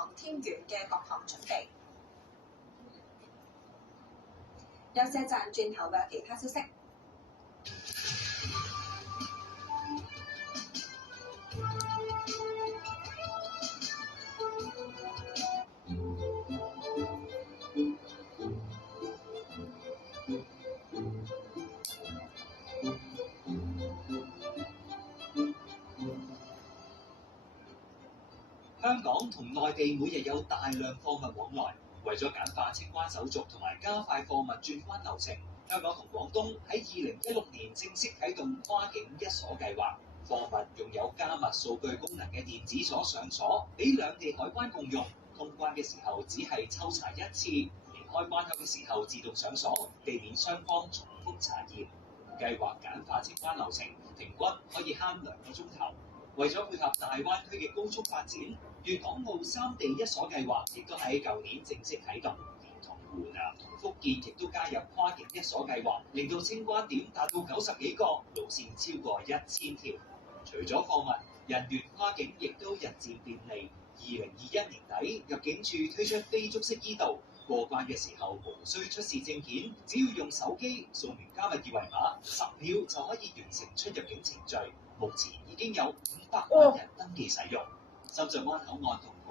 航天員嘅各項準備。休息一陣，轉頭嘅其他消息。香港同內地每日有大量貨物往來，為咗簡化清關手續同埋加快貨物轉關流程，香港同廣東喺2016年正式啟動跨境一鎖計劃。貨物用有加密數據功能嘅電子鎖上鎖，俾兩地海關共用。通關嘅時候只係抽查一次，離開關口嘅時候自動上鎖，避免雙方重複查驗。計劃簡化清關流程，平均可以慳2個鐘頭。為咗配合大灣區嘅高速發展，粵港澳3地一鎖計劃亦都喺舊年正式啟動，連同湖南同福建亦都加入跨境一鎖計劃，令到清關點達到90幾個，路線超過1000條。除咗貨物，人員跨境亦都日漸便利。2021年底，入境處推出非觸式e-道，過關嘅時候無需出示證件，只要用手機掃描加密二維碼，10秒就可以完成出入境程序。目前已經有500萬人登記使用。深圳灣口岸同